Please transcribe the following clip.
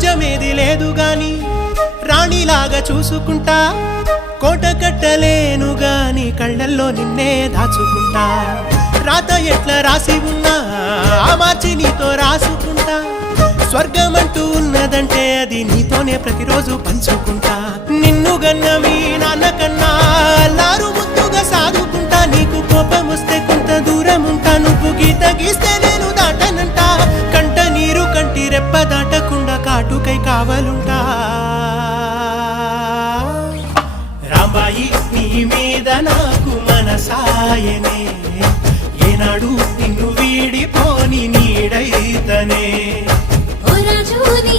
రాజ్యమేది లేదు గాని రాణిలాగా చూసుకుంటా కోట కట్టలేను గాని కళ్ళల్లో నిన్నే దాచుకుంటా రాత ఎట్లా రాసి ఉన్నా మార్చి నీతో రాసుకుంటా స్వర్గమంటూ ఉన్నదంటే అది నీతోనే ప్రతిరోజు పంచుకుంటా నిన్ను గన్న మీ నాన్నకన్నా లారు ముద్దుగా సాదుకుంటా నీకు కోపం వస్తే కొంత దూరం ఉంటా నువ్వు గీత గీస్తే నేను దాటనంటా కంట నీరు కంటి రెప్ప దాటకుండా కాటుకై కావలుంటా రాంబాయి నీ మీద నాకు మనసాయనే ఏనాడు నిన్ను వీడిపోని నీడైతనే ఓ రాజు నీ